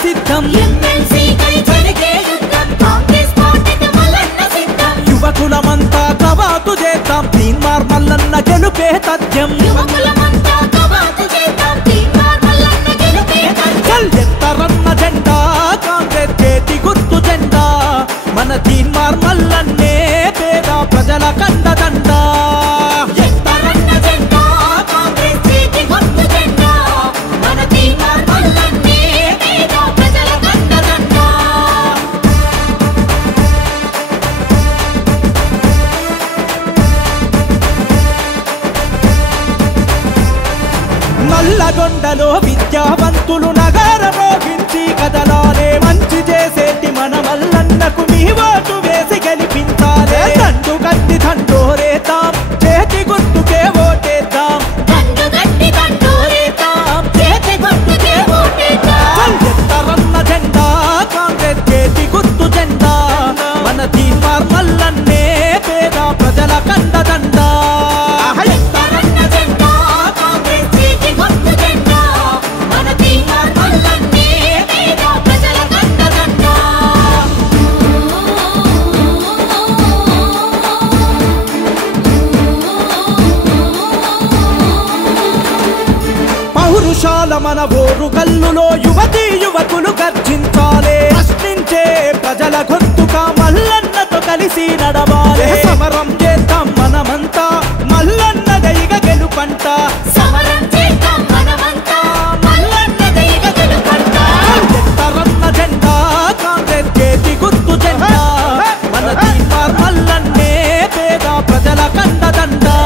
సిద్ధం యువకులమంతా కవాతు చేద్దాం తీన్మార్ మల్లన్న గెలుపే తథ్యం ఎత్తరన్న జెండా కాంగ్రెస్ చేతి గుర్తు జెండా మన తీన్మార్ మల్లన్నే పేద ప్రజల కండదండా నల్లగొండలో విద్యావంతులు నగరమోగించి కదలాలే మంచి చేసేటి మన మల్లన్నకు మీ ఓటు వేసి గెలిపించాలే దండు గట్టి దండోరేతాం చేతి గుర్తుకే ఓటేద్దాం ఎత్తరన్న జెండా కాంగ్రెస్ చేతి గుర్తు జెండా మన తీన్మార్ మల్లన్నే పేద ప్రజల కండదండా పౌరుషాల మన ఓరు కల్లులో యువతీ యువకులు గర్జించాలే ప్రశ్నించే ప్రజల గొంతుగా మల్లన్నతో కలిసి నడవాలే సమరం చేద్దాం మనమంతా మల్లన్న దైగ గెలుపంట ఎత్తరన్న జెండా కాంగ్రెస్ చేతి గుర్తు జెండా మన తీన్మార్ మల్లన్నే పేద ప్రజల కండదండా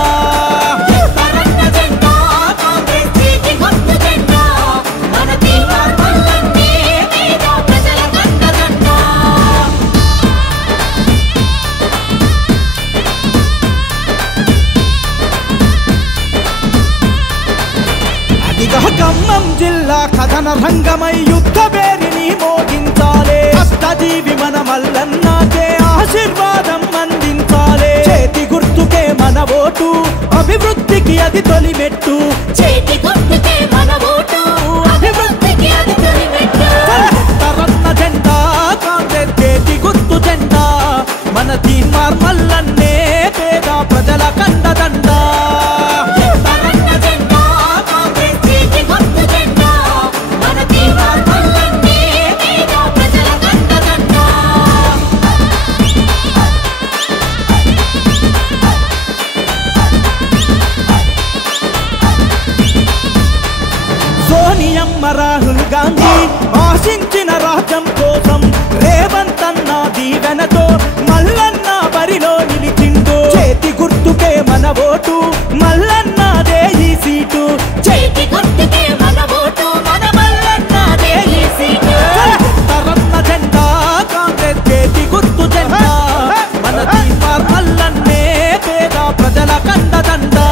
ఖమ్మం జిల్లా కథన రంగమై యుద్ధ పేరిని మోగించాలే అష్టజీవి మన మల్లన్నకే ఆశీర్వాదం అందించాలే చేతి గుర్తుకే మన ఓటు అభివృద్ధికి అది తొలిమెట్టు చేతి గుర్తుకే మన ఓటు అభివృద్ధికి అది తొలిమెట్టు ఎత్తరన్న జెండా కాంగ్రెస్ చేతి గుర్తు జెండా మన తీన్మార్ మల్లన్నే పేద ప్రజల కండదండా సోనియమ్మ రాహుల్ గాంధీ ఆశించిన రాజ్యం కోసం రేవంత్ అన్న దీవెనతో మల్లన్న బరిలో నిలిచిండు చేతి గుర్తుకే మన ఓటు మల్లన్నదే ఈ సీటు చేతి గుర్తుకే మన ఓటు మన మల్లన్నదే ఈ సీటు ఎత్తరన్న జెండా కాంగ్రెస్ చేతి గుర్తు జెండా మన తీన్మార్ మల్లన్నే పేద ప్రజల కండదండా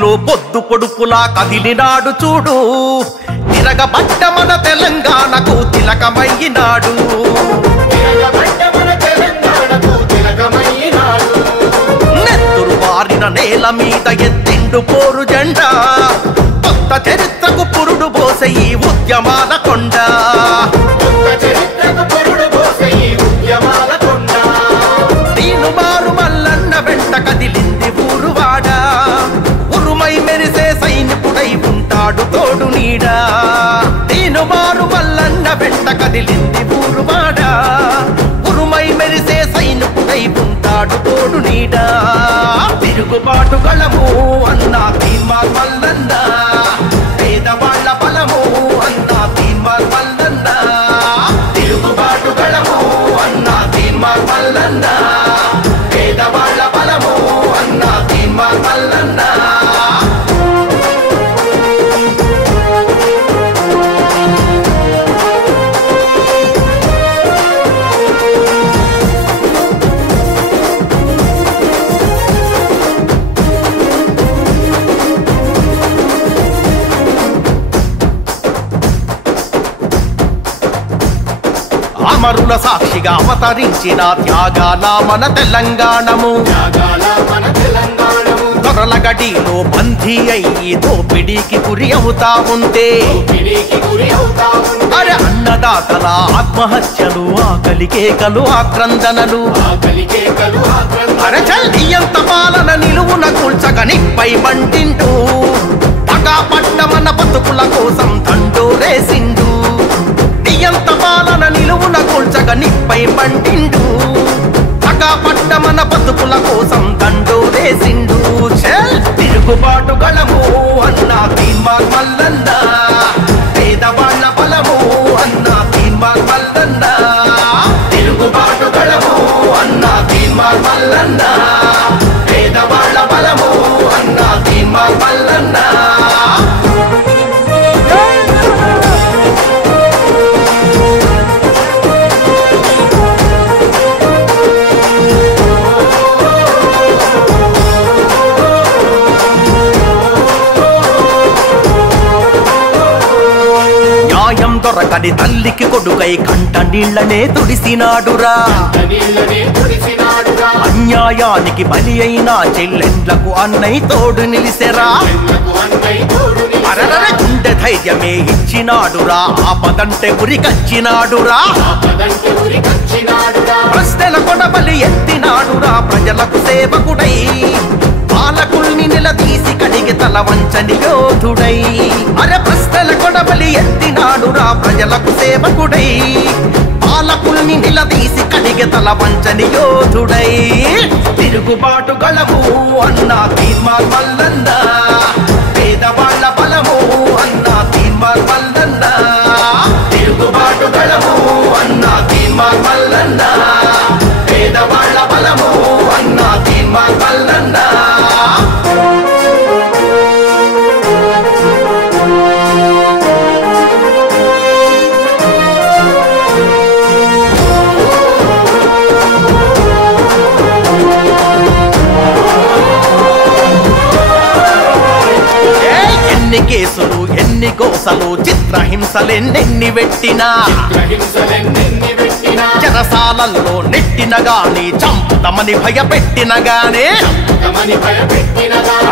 మట్టిలో పొద్దు పొడుపులా కదిలినాడు చూడు తిరగబడ్డ మన తెలంగాణకు తిలకమయ్యినాడు నెత్తురు వారిన నేల మీద ఎత్తిండు పోరు జెండా కొత్త చరిత్రకు పురుడు పోసే ఈ ఉద్యమాల కొండ దీను మారు మల్లన్న వెంట కదిలింది ఊరువాడ ఉరుమై మెరిసే సైనికుడై ఉంటాడు తోడు నీడా దీను మారు మల్లన్న వెంట కదిలింది ఊరువాడ ఉరుమై మెరిసే సైనికుడై ఉంటాడు తోడు నీడా తిరుగుబాటు గళము అన్నా తీర్మార్ మల్లన్న పేదవాళ్ల బలము అన్నా తీర్మార్ మల్లన్న తిరుగుబాటు గళము అన్నా తీర్మార్ మల్లన్న పేదవాళ్ల బలము అన్నా తీర్మార్ మల్లన్న అమరుల సాక్షిగా అవతరించిన త్యాగాల మన తెలంగాణము దొరల గడిలో బందీ అయ్యి దోపిడీకి గురి అవుతా ఉంటే అరే అన్నదాతల ఆత్మహత్యలు ఆకలి కేకలు ఆక్రందనలు అరే చల్లియంత పాలన నిలువున కూల్చక నిప్పై మంటింటూ పగా పట్ట మన బతుకుల కోసం దండోరేసిండు ఎంత పాలన నిలువున కూల్చక నిప్పై మంటిండు పగా పట్ట మన బతుకుల కోసం దండోరేసిండు తిరుగుబాటు గళము అన్నా తీర్మార్ మల్లన్న పేదవాళ్ల బలము అన్నా తీర్మార్ మల్లన్న తిరుగుబాటు గళము అన్నా తీర్మార్ మల్లన్న పేదవాళ్ల బలము అన్నా తీర్మార్ మల్లన్న దొరకని తల్లికి కొడుకై కంట నీళ్లనే తుడిసినాడురా అన్యాయానికి బలి అయిన చెల్లెండ్లకు అన్నయ్య తోడు నిలిసెరా అరరర గుండె ధైర్యమే ఇచ్చినాడురా ఆపదంటే ఉరికచ్చినాడురా ప్రశ్నల కొడబలి ఎత్తినాడురా ప్రజలకు సేవకుడై పాలకుల్ని నిలదీసి కడిగి తల వంచని యోధుడై అరే ప్రశ్నల కొడబలి ఎత్తినాడురా ప్రజలకు సేవకుడై పాలకుల్ని నిలదీసి కడిగి తల వంచని యోధుడై తిరుగుబాటు గళము అన్నా తీర్మార్ మల్లన్న పేదవాళ్ల బలము అన్నా తీర్మార్ మల్లన్న తిరుగుబాటు గళము అన్నా తీర్మార్ మల్లన్న పేదవాళ్ల బలము అన్నా తీర్మార్ మల్లన్న ఎన్ని కేసులు ఎన్ని గోసలు చిత్రహింసలెన్నెన్ని పెట్టినా చెరసాలల్లో నెట్టిన గాని చంపుతామని భయపెట్టిన గానే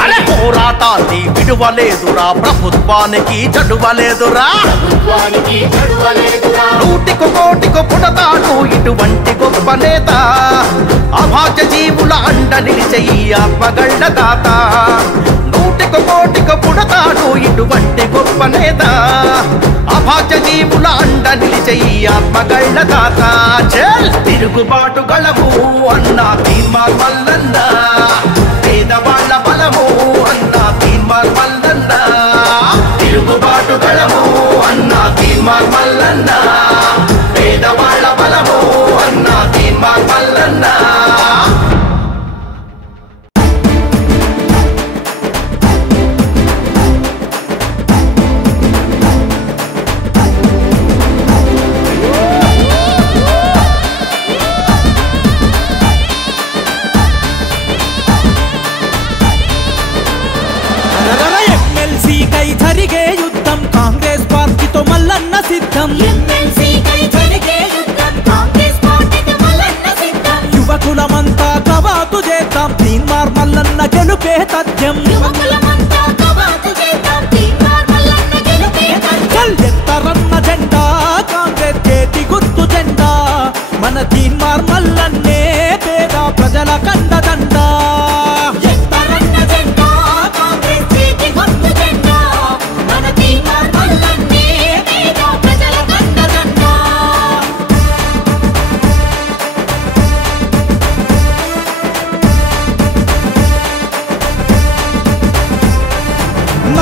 అరే పోరాటాన్ని విడువలేదురా ప్రభుత్వానికి చడువలేదురా నూటికి కోటికి పుడతాడు ఇటువంటి గొప్ప నేత అభాగ్య జీవుల అండ నిలిచే ఈ ఆత్మగళ్ళ దాత నూటికి కోటికి పుడతాడు ఇటువంటి గొప్ప నేత అభాగ్య జీవుల అండ నిలిచే ఈ ఆత్మగళ్ళ దాత తిరుగుబాటు గళము అన్నా తీర్మార్ మల్లన్న పేదవాళ్ల బలము అన్నా తీర్మార్ మల్లన్న తిరుగుబాటు గళము అన్నా తీర్మార్ మల్లన్న పేదవాళ్ల బలము అన్నా తీర్మార్ మల్లన్న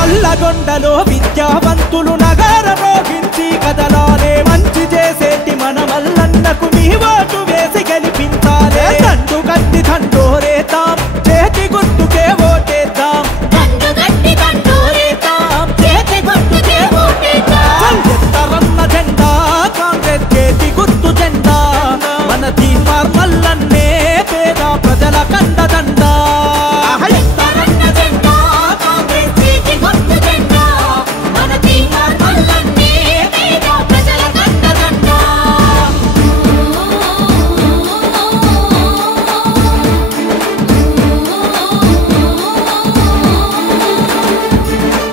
నల్లగొండలో విద్యావంతులు నగర మోగించి కదలాలే మంచి చేసేటి మన మల్లన్నకు మీ ఓటు వేసి గెలిపించాలే దండు గట్టి దండోరేతాం చేతి గుర్తుకే ఓటేద్దాం దండు గట్టి దండోరేతాం చేతి గుర్తుకే ఓటేద్దాం ఎత్తరన్న జెండా కాంగ్రెస్ చేతి గుర్తు జెండా మన తీర్మార్ మల్లన్నే పేద ప్రజల కండదండా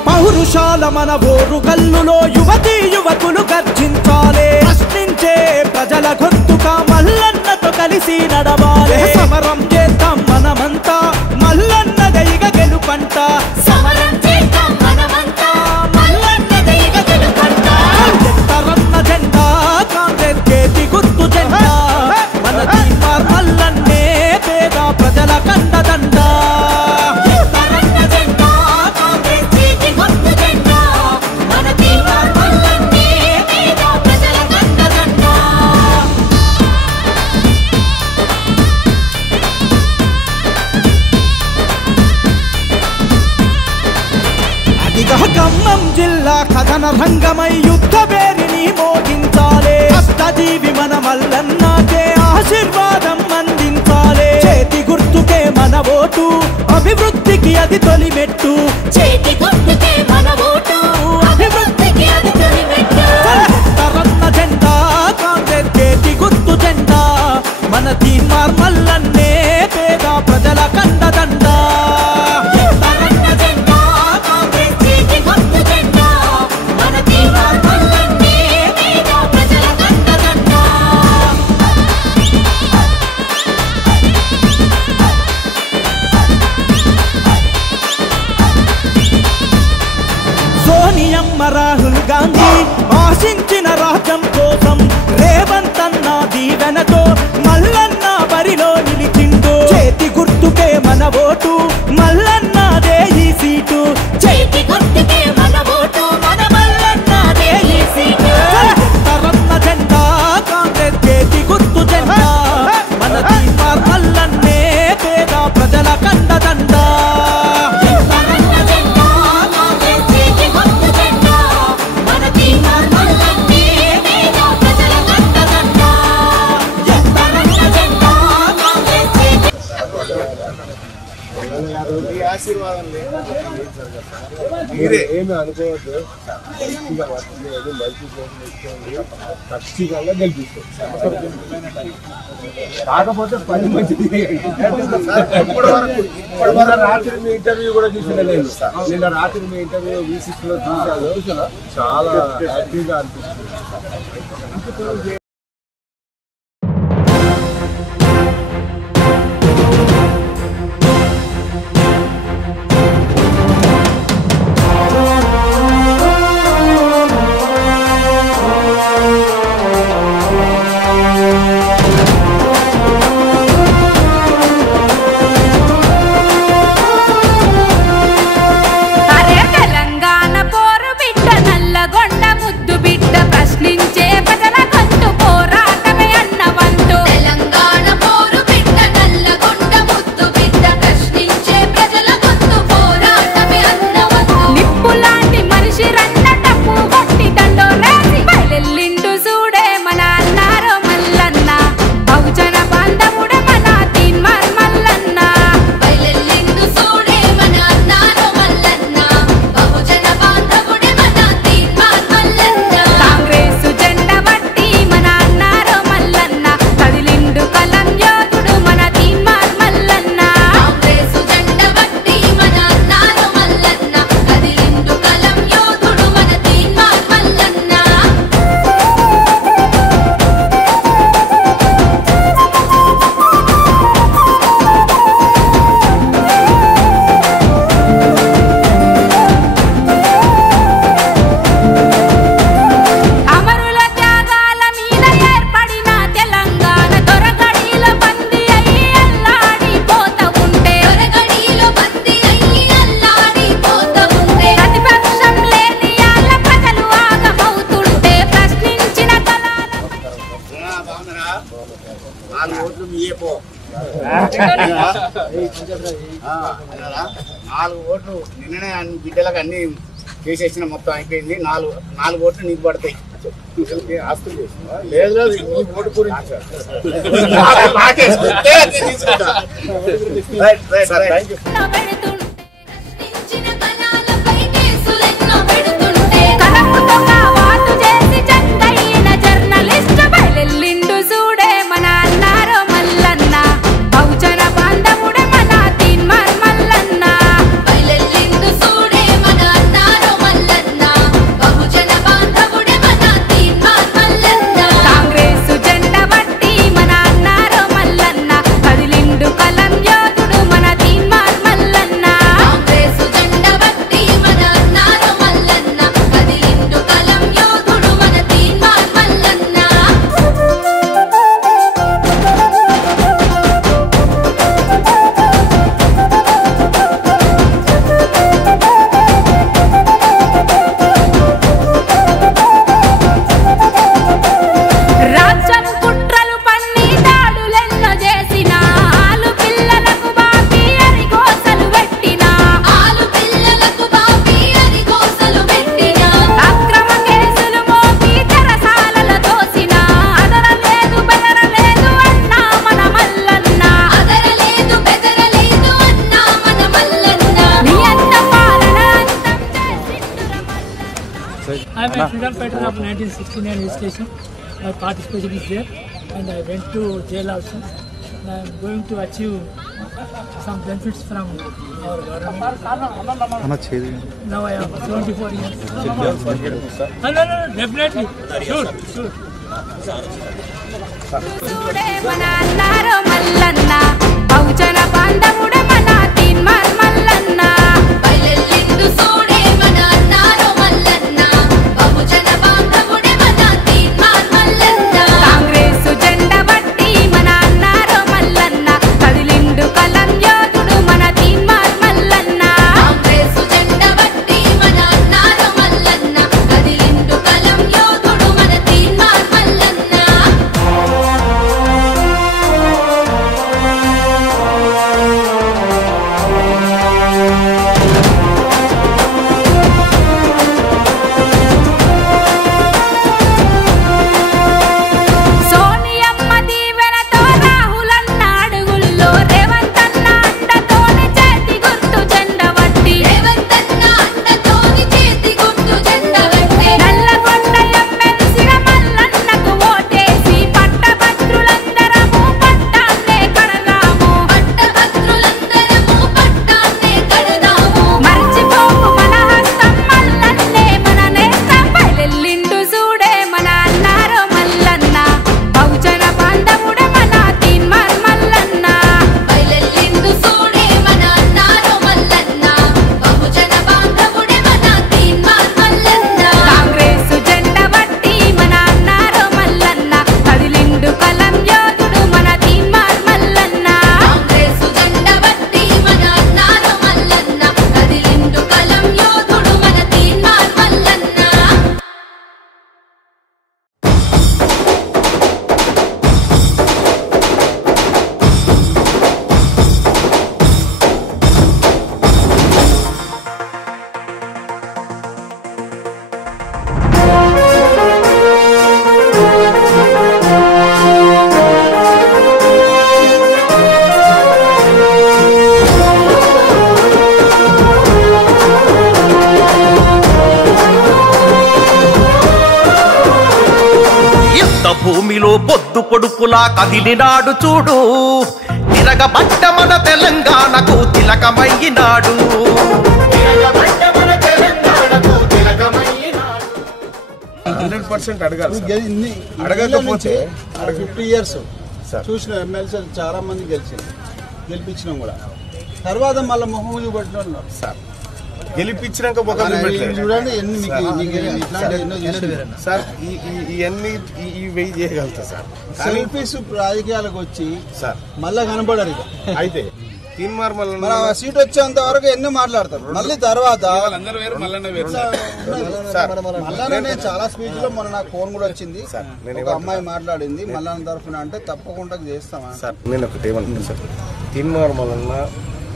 పౌరుషాల మన ఓరు కల్లులో యువతీ యువకులు గర్జించాలే ప్రశ్నించే ప్రజల గొంతుగా మల్లన్నతో కలిసి నడవాలే సమరం చేద్దాం మనమంతా మల్లన్న దైగ గెలుపంట సమరం చేద్దాం మనమంతా మల్లన్న దైగ గెలుపంట ఎత్తరన్న జెండా కాంగ్రెస్ చేతి గుర్తు జెండా మన తీర్మార్ మల్లన్నే పేద ప్రజల కండదండా ఖమ్మం జిల్లా కథన రంగమై యుద్ధ పేరిని మోగించాలే కష్టజీవి మన మల్లన్నకే ఆశీర్వాదం అందించాలే చేతి గుర్తుకే మన ఓటు అభివృద్ధికి అది తొలిమెట్టు చేతి గుర్తుకే మన ఓటు అభివృద్ధికి అది తొలిమెట్టు ఎత్తరన్న జెండా కాంగ్రెస్ చేతి గుర్తు జెండా మన తీర్మార్ మల్లన్నే పేద ప్రజల కండదండా సోనియమ్మ రాహుల్ గాంధీ ఆశించిన రాజ్యం కోసం రేవంత్ అన్న దీవెనతో మల్లన్న బరిలో నిలిచిండు చేతి గుర్తుకే మన ఓటు మల్లన్నదే ఈ సీటు చేతి గుర్తుకే మన ఓటు మన మల్లన్నదే ఈ సీటు ఎత్తరన్న జెండా కాంగ్రెస్ చేతి గుర్తు జెండా మన తీర్మార్ మల్లన్నే పేద ప్రజల కండదండా ఆశీర్వాదం మీరే ఏమి అనుకోవద్దు మంచి ఖచ్చితంగా గెలిపిస్తాం కాకపోతే పని మంచిది రాత్రి మీ ఇంటర్వ్యూ కూడా చూసిన నిన్న రాత్రి మీ ఇంటర్వ్యూ V6 లో చూసాను చాలా హ్యాపీగా అనిపిస్తుంది తెలంగాణ పోరు బిడ్డ నల్లగొండ ముద్దు బిడ్డ ప్రశ్నించే ప్రజల గొంతు 4 ఓట్లు నిన్ననే బిడ్డలకు అన్ని చేసేసిన మొత్తం అయిపోయింది. 4 ఓట్లు నీకు పడతాయి. లేదు లేదు ఓటు గురించి I am a freedom fighter of 1969 registration. My participation is there, and I went to jail also. And I am going to achieve some benefits from our government. Now I am 74 years. No, definitely. Sure. భూమిలో పొద్దు పొడుపులా కదిలినాడు చూడు, తిరగబడ్డ మన తెలంగాణకు తిలకమయ్యినాడు. 100% అడగాలి. అడగకపోతే 50 years చూసిన MLC చాలా మంది గెలిపించినాం కూడా. తర్వాత మళ్ళీ మొహం చూపెట్టిన వాళ్ళు ఉన్నారు సార్. గెలిపించినాక చూడండి సార్. ఇవన్నీ వెయ్యి చేయగలుగుతా సార్. సెల్ఫీస్ రాజకీయాలకు వచ్చి సార్ మళ్ళా కనపడారు. ఇక అయితే మన సీట్ వచ్చేంత వరకు ఎన్ని మాట్లాడతారు. మళ్ళీ తర్వాత మళ్ళీ చాలా స్పీచ్ లో మొన్న నాకు ఫోన్ కూడా వచ్చింది. ఒక అమ్మాయి మాట్లాడింది మల్లన్న తరఫున, అంటే తప్పకుండా చేస్తామా సార్. నేను ఒకటి ఏమంటున్నాను సార్, తీన్మార్ మల్లన్న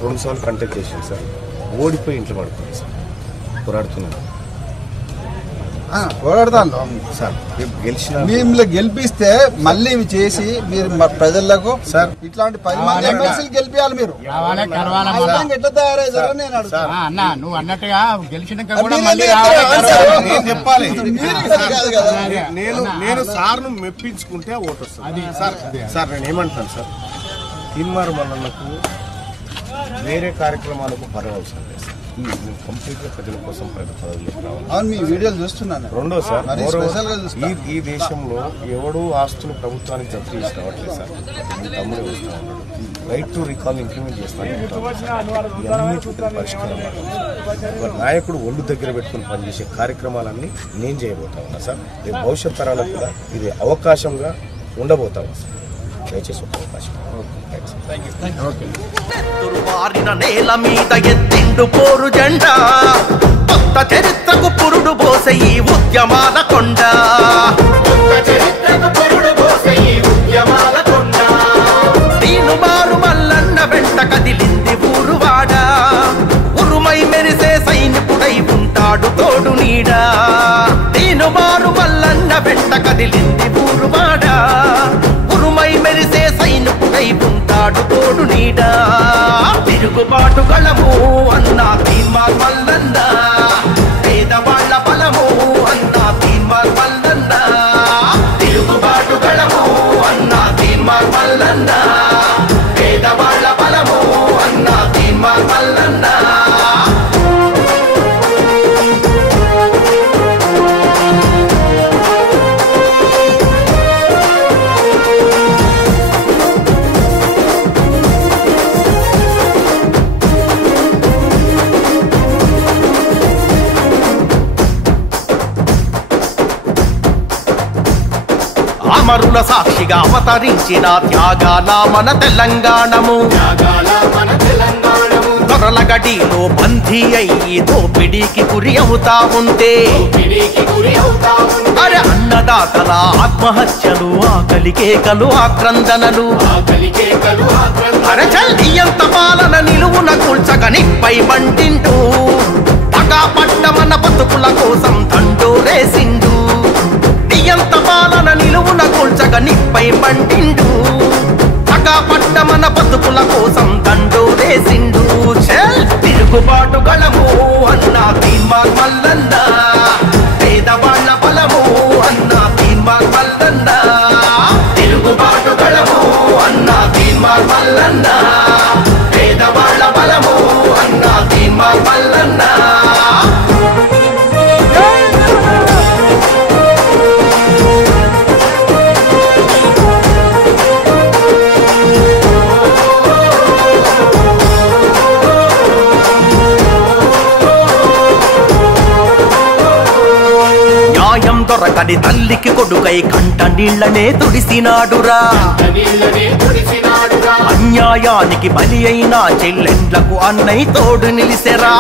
2 సార్లు కంటెక్ట్ చేశాను సార్. ఓడిపోయి ఇంట్లో పడుతుంది సార్. పోరాడుతున్నాను పోరాడతాను సార్. గెలిచిన మిమ్మల్ని గెలిపిస్తే మళ్ళీ ఇవి చేసి మీరు ప్రజలకు సార్ ఇట్లాంటి 10 మంది ఎమ్మెల్సీలు గెలిపించాలి. మీరు ఎట్లా తయారయ్యారని నేను అడుగుతాను. అన్న నువ్వు అన్నట్టుగా గెలిచినాక చెప్పాలి. కదా నేను సార్ను మెప్పించుకుంటే ఓటు వస్తుంది సార్. నేను ఏమంటాను సార్, తీన్మార్ మల్లన్నకు వేరే కార్యక్రమాలకు పరవలసిన లేదు సార్. కంప్లీట్గా ప్రజల కోసం పదవులు రావాలి. అవును, మీ వీడియోలు చూస్తున్నాను. రెండో సార్, స్పెషల్ గా చూస్తాను. ఈ దేశంలో ఎవడూ ఆస్తులు ప్రభుత్వానికి జప్తు చేసి రావట్లేదు సార్. మీ తమ్ముడే వస్తూ ఉన్నాడు. రైట్ టు రికాల్ ఇంప్లిమెంట్ చేస్తాను. పరిష్కారం ఒక నాయకుడు ఒళ్ళు దగ్గర పెట్టుకుని పనిచేసే కార్యక్రమాలన్నీ నేను చేయబోతా ఉన్నా సార్. రేపు భవిష్యత్ తరాలకు కూడా ఇది అవకాశంగా ఉండబోతా ఉన్నా సార్. దయచేసి ఒక అవకాశం. మారిన నేల మీద ఎత్తిండు పోరు జెండా, కొత్త చరిత్రకు పురుడు పోసే ఈ ఉద్యమాల కొండ. తీనుమారు మల్లన్న వెంట కదిలింది ఊరువాడ, ఉరుమై మెరిసే సైనికుడై ఉంటాడు తోడు నీడ. తీనుమారు మల్లన్న వెంట కదిలింది ఊరువాడ, ఉరుమై మెరిసే సైనికుడై ఉంటాడు తోడు నీడ. తిరుగుబాటు గళము అన్న తీన్మార్ మల్లన్న, పేదవాళ్ల బలము అన్న తీన్మార్ మల్లన్న. తిరుగుబాటు గళము అన్న తీన్మార్ మల్లన్న, పేదవాళ్ల బలము అన్న తీన్మార్ మల్లన్న. అమరుల సాక్షిగా అవతరించిన త్యాగాల మన తెలంగాణము. దొరల గడిలో బందీ అయ్యి దోపిడీకి గురి అవుతా ఉంటే, అరే అన్నదాతల ఆత్మహత్యలు, ఆకలి కేకలు, ఆక్రందనలు, అరే చల్లియంత పాలన నిలువున కూల్చగనిపై మంటింటూ పగా పట్టమన్న బతుకుల కోసం దండోరేసిండు. నియంత పాలన నిలువున కూల్చగ నిప్పై మంటిండు, పగా పట్టమన్న బతుకుల కోసం దండోరేసిండు. తిరుగుబాటు గళము అన్న తీన్మార్ మల్లన్న, పేదవాళ్ల బలము అన్న తీన్మార్ మల్లన్న. తిరుగుబాటు గళము అన్న తీన్మార్ మల్లన్న, పేదవాళ్ల బలము అన్న తీన్మార్ మల్లన్న. దొరకని తల్లికి కొడుకై కంట నీళ్లనే తుడిసినాడురా, అన్యాయానికి బలి అయిన చెల్లెండ్లకు అన్నయ్య తోడు నిలిసెరా.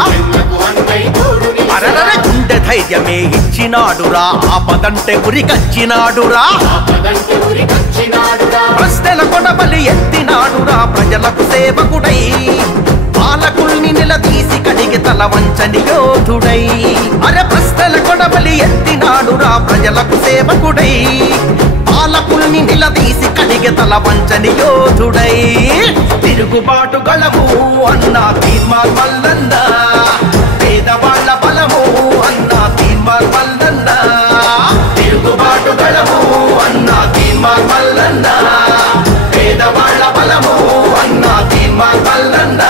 అరర గుండె ధైర్యమే ఇచ్చినాడురా, ఆపదంటే ఉరికచ్చినాడురా. ప్రశ్నల కొడబలి ఎత్తినాడురా, ప్రజలకు సేవకుడై పాలకుల్ని నిలదీసి కడిగి తల వంచని యోధుడై. అరే ప్రశ్నల కొడబలి ఎత్తినాడురా, ప్రజలకు సేవకుడై పాలకుల్ని నిలదీసి కడిగి తల వంచని యోధుడై. తిరుగుబాటు గళము అన్న తీన్మార్ మల్లన్న, పేదవాళ్ల బలము అన్న తీన్మార్ మల్లన్న. తిరుగుబాటు గళము అన్న తీన్మార్ మల్లన్న, పేదవాళ్ల బలము అన్న తీన్మార్ మల్లన్న.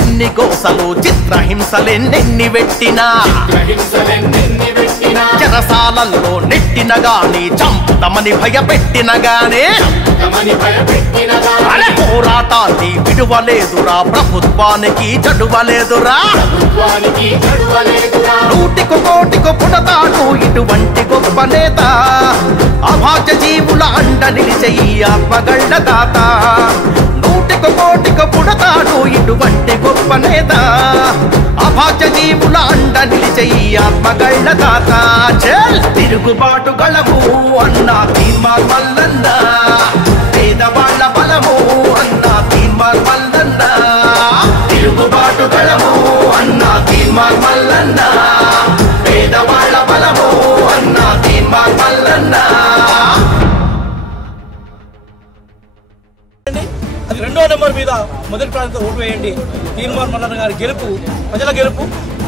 ఎన్ని కోసలు చిత్రహింసలెన్నెన్ని పెట్టినా చెరసాలల్లో నెట్టిన గాని చంపుతమని భయపెట్టిన గానే అరే పోరాటాన్ని విడువలేదురా ప్రభుత్వానికి చడువలేదురా నూటికి కోటికి పుడతాడు ఇటువంటి గొప్ప నేత అభాగ్య జీవుల అండ నిలిచే ఈ ఆత్మగళ్ళ దాత నూటికి కోటికి పుడతాడు ఇటువంటి గొప్ప నేత అభాగ్య జీవుల అండ నిలిచే ఈ ఆత్మగళ్ళ దాత చెల్ తిరుగుబాటు గళము అన్న తీర్మార్ మల్లన్న పేదవాళ్ళ బలము అన్న తీర్మార్ మల్లన్న తిరుగుబాటు గళము అన్న తీర్మార్ మల్లన్న పేదవాళ్ళ బలము అన్న తీర్మార్ మల్లన్న. అది 2వ నెంబర్ మీద మొదటి ప్రాంతంలో ఓటు వేయండి. తీన్మార్ మల్లన్న గారి గెలుపు ప్రజల గెలుపు.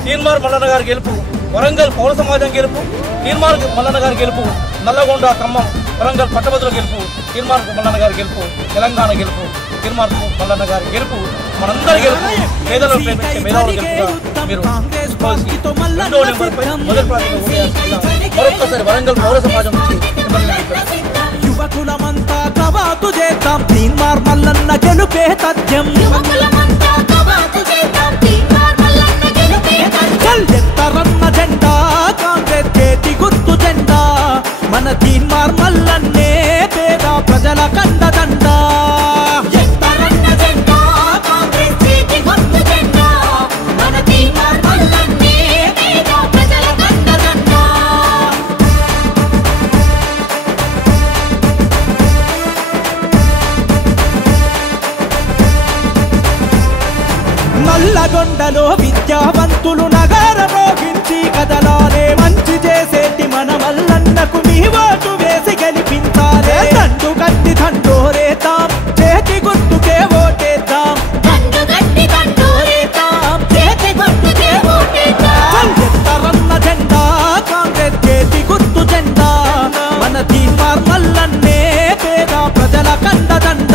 తీన్మార్ మల్లన్న గారి గెలుపు వరంగల్ పౌర సమాజం గెలుపు. తీన్మార్ మల్లన్న గారి గెలుపు నల్లగొండ ఖమ్మం వరంగల్ పట్టభద్రుల గెలుపు. తీన్మార్ మల్లన్న గారి గెలుపు తెలంగాణ గెలుపు. తీన్మార్ మల్లన్న గారి గెలుపు మనందరి గెలుపు. పేదలను ప్రేమించే మేధావుల గెలుపుగా మీరు 2వ నెంబర్ పై మొదటి ప్రాంతంలో ఓటు వేయాల్సిందిగా మరొక్కసారి వరంగల్ పౌర సమాజం నుంచి యువకులమంతా కవాతు చేద్దాం తీన్మార్ మల్లన్న గెలుపే తథ్యం. ఎత్తరన్న జెండా కాంగ్రెస్ చేతి గుర్తు జెండా మన తీన్మార్ మల్లన్నే పేద ప్రజల కండదండ. ఎత్తరన్న జెండా కాంగ్రెస్ చేతి గుర్తు జెండా మన తీన్మార్ మల్లన్నే పేద ప్రజల కండదండ. నల్లగొండలో విద్యావంతులు నగర రోగించి కదలాలే. మంచి చేసేటి మన మల్లన్నకు మీ ఓటు వేసి గెలిపించాలే. దండు గట్టి దండోరేతాం చేతి గుర్తుకే ఓటేద్దాం. ఎత్తరన్న జెండా కాంగ్రెస్ చేతి గుర్తు జెండా మన తీన్మార్ మల్లన్నే పేద ప్రజల కండదండ.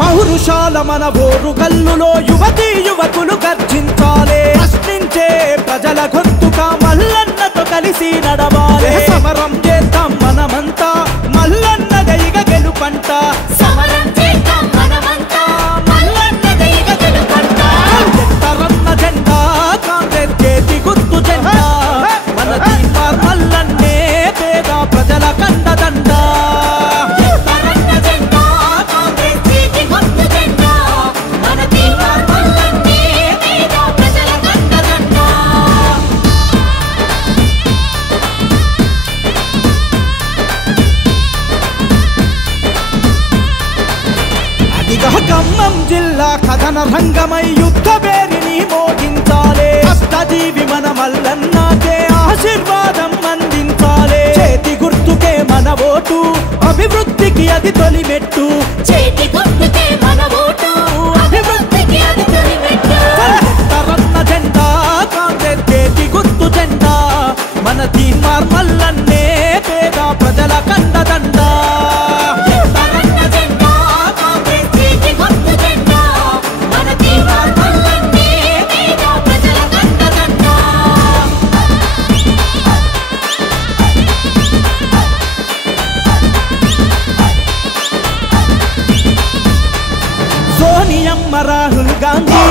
పౌరుషాల మన ఓరు గల్లులో యువతీ యువకులు గర్జించాలే. ప్రశ్నించే ప్రజల గొంతుగా మల్లన్నతో కలిసి నడవాలే. సమరం చేద్దాం మనమంతా మల్లన్న దైగ గెలుపంట. ఎత్తరన్న జెండా కాంగ్రెస్ చేతి గుర్తు జెండా మన తీన్మార్ మల్లన్నే పేద ప్రజల కండదండ. ఖమ్మం జిల్లా కథన రంగమై యుద్ధ పేరిని మోగించాలే. కష్టజీవి మన మల్లన్నకే ఆశీర్వాదం అందించాలే. చేతి గుర్తుకే మన ఓటు అభివృద్ధికి అది తొలిమెట్టు. చేతి గుర్తుకే మన ఓటు అభివృద్ధికి అది తొలిమెట్టు. ఎత్తరన్న జెండా కాంగ్రెస్ చేతి గుర్తు జెండా మన తీన్మార్ మల్లన్నే పేద ప్రజల కండదండ. సోనియమ్మ రాహుల్ గాంధీ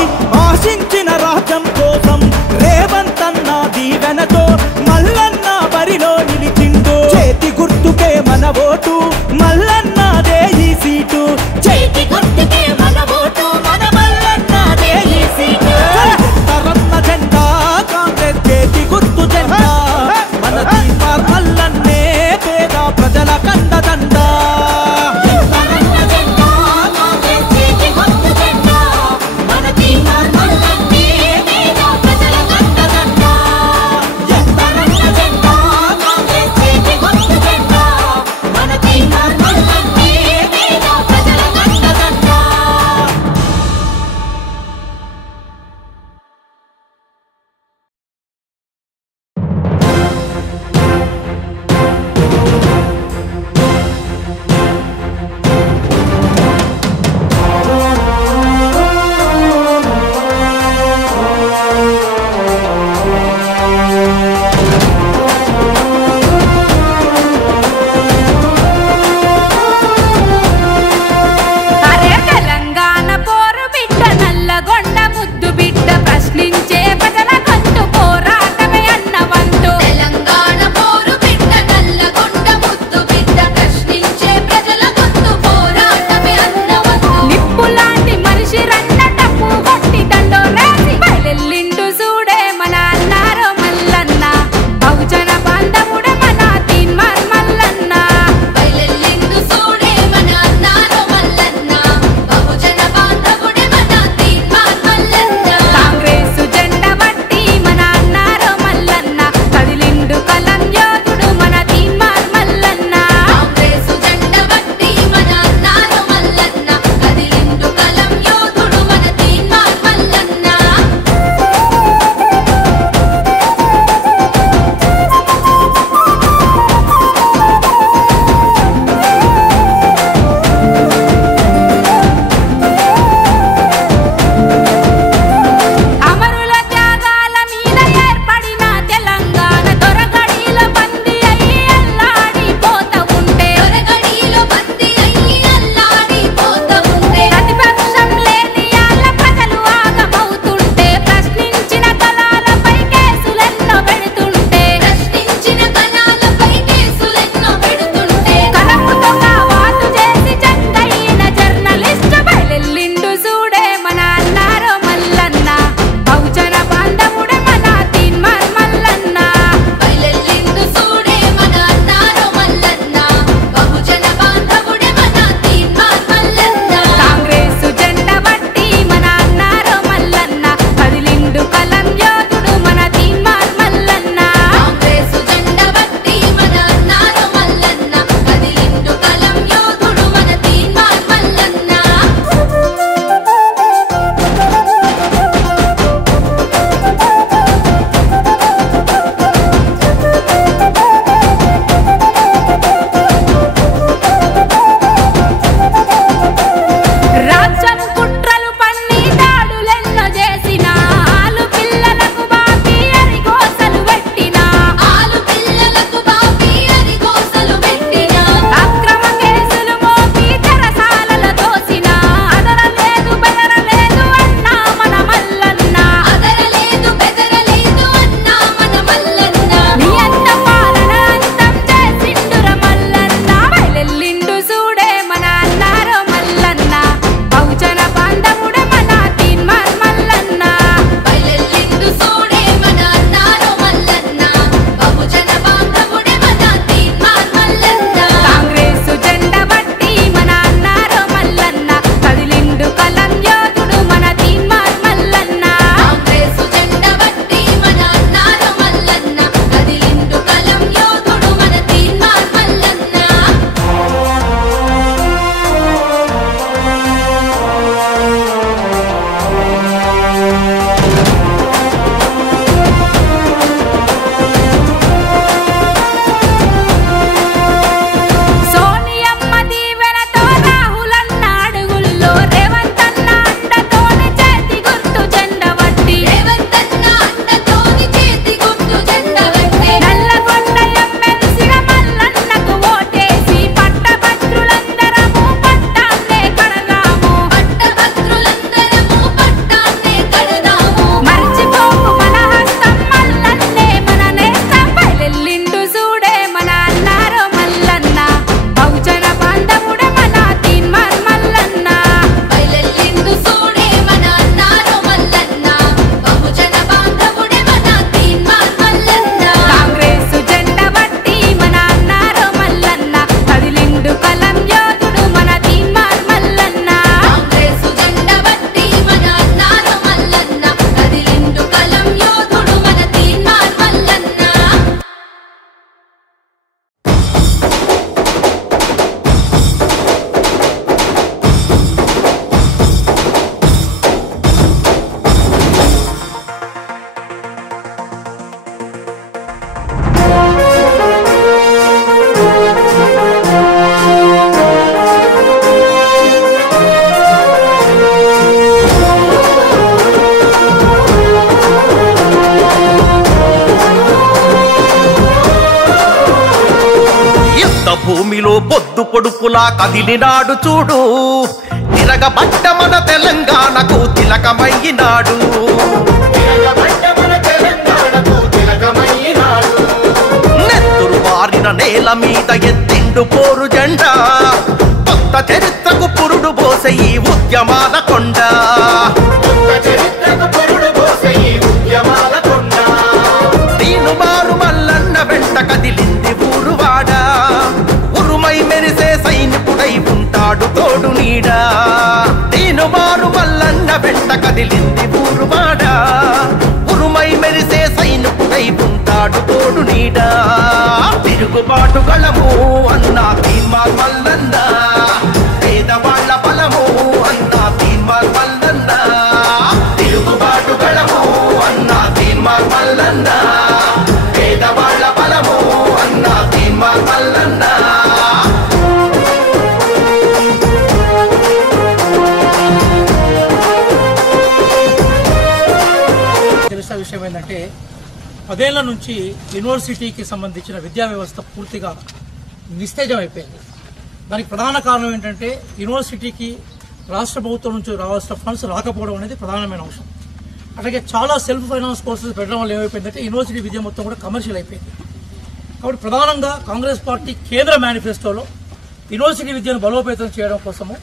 ఆశించిన రాజ్యం కోసం రేవంత్ అన్న దీవెనతో మల్లన్న బరిలో నిలిచిండు. చేతి గుర్తుకే మన ఓటు మల్లన్నదే ఈ సీటు. చేతి గుర్తుకే మన ఓటు మన మల్లన్నదే ఈ సీటు. ఎత్తరన్న జెండా కాంగ్రెస్ చేతి గుర్తు జెండా మన తీన్మార్ మల్లన్నే పేద ప్రజల కండదండ. మన పొడుపులా కదిలినాడు చూడు తిరగబడ్డ మన తెలంగాణకు తిలకమయ్యినాడు నెత్తురు వారిన నేల మీద ఎత్తిండు పోరు జెండా కొత్త చరిత్రకు పురుడు పోసే ఈ ఉద్యమాల కొండ దీను మారు మల్లన్న వెంట కదిలింది ఊరువాడ ఉరుమై మెరిసే సైనికుడై ఉంటాడు తోడు నీడా దీను మారు మల్లన్న వెంట కదిలింది ఊరువాడ ఉరుమై మెరిసే సైనికుడై ఉంటాడు తోడు నీడా తిరుగుబాటు గళము అన్నా తీన్మార్ మల్లన్న పేదవాళ్ల బలము అన్నా తీన్మార్ మల్లన్న తిరుగుబాటు గళము అన్నా తీన్మార్ మల్లన్న పేదవాళ్ల బలము అన్నా తీన్మార్ మల్లన్న తెలిసిన విషయం ఏంటంటే 10 ఏళ్ల నుంచి యూనివర్సిటీకి సంబంధించిన విద్యా వ్యవస్థ పూర్తిగా నిస్తేజం అయిపోయింది. దానికి ప్రధాన కారణం ఏంటంటే యూనివర్సిటీకి రాష్ట్ర ప్రభుత్వం నుంచి రావాల్సిన ఫండ్స్ రాకపోవడం అనేది ప్రధానమైన అంశం. అలాగే చాలా సెల్ఫ్ ఫైనాన్స్ కోర్సెస్ పెట్టడం వల్ల ఏమైపోయిందంటే యూనివర్సిటీ విద్య మొత్తం కూడా కమర్షియల్ అయిపోయింది. కాబట్టి ప్రధానంగా కాంగ్రెస్ పార్టీ కేంద్ర మేనిఫెస్టోలో యూనివర్సిటీ విద్యను బలోపేతం చేయడం కోసము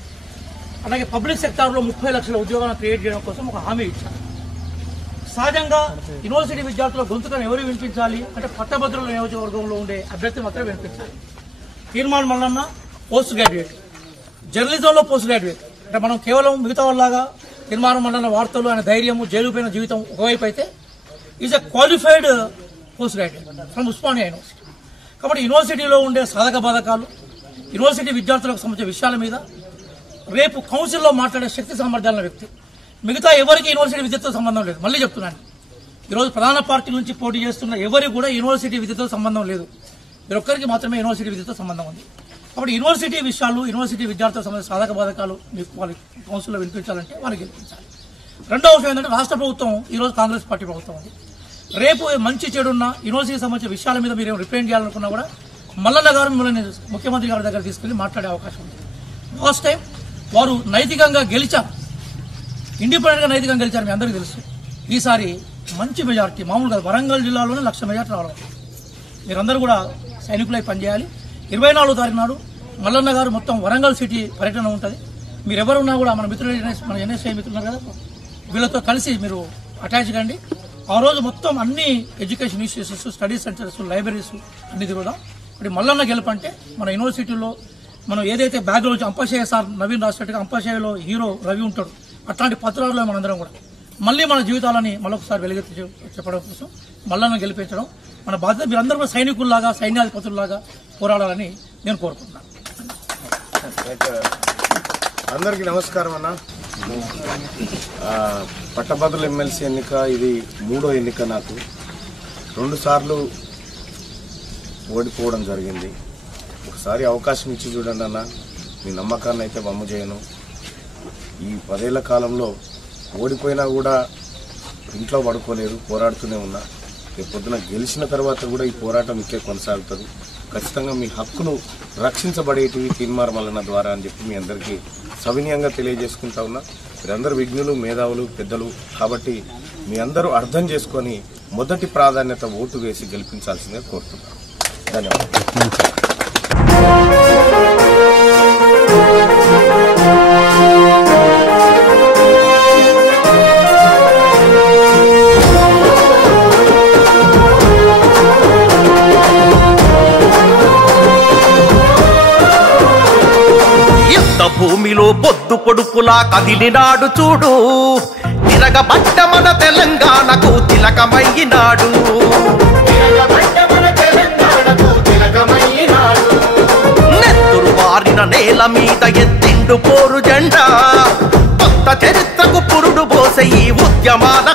అలాగే పబ్లిక్ సెక్టార్లో 30 లక్షల ఉద్యోగాలను క్రియేట్ చేయడం కోసం ఒక హామీ ఇచ్చారు. సహజంగా యూనివర్సిటీ విద్యార్థుల గొంతుకను ఎవరు వినిపించాలి అంటే పట్టభద్రుల నియోజకవర్గంలో ఉండే అభ్యర్థి మాత్రమే వినిపించాలి. తీర్మాన్ మల్లన్న పోస్ట్ గ్రాడ్యుయేట్, జర్నలిజంలో పోస్ట్ గ్రాడ్యుయేట్. అంటే మనం కేవలం మిగతా వాళ్ళలాగా తీర్మానం మల్లన్న వార్తలు ఆయన ధైర్యము జైలుపోయిన జీవితం ఒకవైపు అయితే is a qualified post graduate from Osmania university. కాబట్టి యూనివర్సిటీలో ఉండే సాధక బాధకాలు యూనివర్సిటీ విద్యార్థులకు సంబంధించిన విషయాల మీద రేపు కౌన్సిల్లో మాట్లాడే శక్తి సామర్థ్యాల వ్యక్తి. మిగతా ఎవరికి యూనివర్సిటీ విద్యతో సంబంధం లేదు. మళ్ళీ చెప్తున్నాను, ఈరోజు ప్రధాన పార్టీ నుంచి పోటీ చేస్తున్న ఎవరికి కూడా యూనివర్సిటీ విద్యతో సంబంధం లేదు. వీరొక్కరికి మాత్రమే యూనివర్సిటీ విద్యతో సంబంధం ఉంది. కాబట్టి యూనివర్సిటీ విషయాలు యూనివర్సిటీ విద్యార్థులకు సంబంధించిన సాధక బాధకాలు మీకు వాళ్ళకి కౌన్సిల్లో వినిపించాలంటే వాళ్ళకి గెలిపించాలి. రెండవ విషయం ఏంటంటే రాష్ట్ర ప్రభుత్వం ఈరోజు కాంగ్రెస్ పార్టీ ప్రభుత్వం ఉంది. రేపు మంచి చెడున్న యూనివర్సిటీకి సంబంధించిన విషయాల మీద మీరు రిప్రజెంట్ చేయాలనుకున్నా కూడా మల్లన్న గారు మిమ్మల్ని ముఖ్యమంత్రి గారి దగ్గర తీసుకెళ్లి మాట్లాడే అవకాశం ఉంది. లాస్ట్ టైం వారు నైతికంగా గెలిచారు, ఇండిపెండెంట్గా నైతికంగా గెలిచారు, మీ అందరికీ తెలుసు. ఈసారి మంచి మెజార్టీ, మామూలుగా వరంగల్ జిల్లాలోనే 1,00,000 మెజార్టీ రావాలి. మీరందరూ కూడా సైనికులై పనిచేయాలి. 24వ తారీఖు నాడు మల్లన్న గారు మొత్తం వరంగల్ సిటీ పర్యటన ఉంటుంది. మీరు ఎవరున్నా కూడా మన మిత్రులు మన ఎన్ఎస్ఐ మిత్రులు కదా, వీళ్ళతో కలిసి మీరు అటాచ్ కండి. ఆ రోజు మొత్తం అన్ని education institutions, study centres, libraries అన్ని తిరుగుదాం. ఇప్పుడు మల్లన్న గెలుపంటే మన యూనివర్సిటీలో మనం ఏదైతే బ్యాగ్లో నుంచి అంపశయ్య సార్ నవీన్ రాసినట్టుగా అంపశయ్యలో హీరో రవి ఉంటాడు, అట్లాంటి పత్రాల్లో మనందరం కూడా మళ్ళీ మన జీవితాలని మరొకసారి వెలుగెత్తి చెప్పడం కోసం మల్లన్న గెలిపించడం మన బాధ్యత. మీరందరూ కూడా సైనికుల్లాగా సైన్యాధిపతుల్లాగా పోరాడాలని నేను కోరుకుంటున్నాను. అందరికీ నమస్కారం అన్న. పట్టభద్రుల ఎమ్మెల్సీ ఎన్నిక ఇది 3వ ఎన్నిక. నాకు 2 సార్లు ఓడిపోవడం జరిగింది. ఒకసారి అవకాశం ఇచ్చి చూడండి అన్న, మీ నమ్మకాన్ని అయితే వమ్ము చేయను. ఈ 10 ఏళ్ల కాలంలో ఓడిపోయినా కూడా ఇంట్లో పడుకోలేదు, పోరాడుతూనే ఉన్నా. రేపు పొద్దున గెలిచిన తర్వాత కూడా ఈ పోరాటం ఇంకే కొనసాగుతుంది. ఖచ్చితంగా మీ హక్కును రక్షించబడేటివి తీన్మార్ మల్లన్న ద్వారా అని చెప్పి మీ అందరికీ సవినయంగా తెలియజేసుకుంటా ఉన్నా. మీరందరూ విజ్ఞులు, మేధావులు, పెద్దలు కాబట్టి మీ అందరూ అర్థం చేసుకొని మొదటి ప్రాధాన్యత ఓటు వేసి గెలిపించాల్సిందిగా కోరుతున్నాను. ధన్యవాదాలు. భూమిలో పొద్దు పొడుపులా కదిలినాడు చూడు తిరగబడ్డ మన తెలంగాణకు తిలకమయ్యినాడు నెత్తురు వారిన నేల మీద ఎత్తిండు పోరు జెండా కొత్త చరిత్రకు పురుడు పోసే ఈ ఉద్యమాల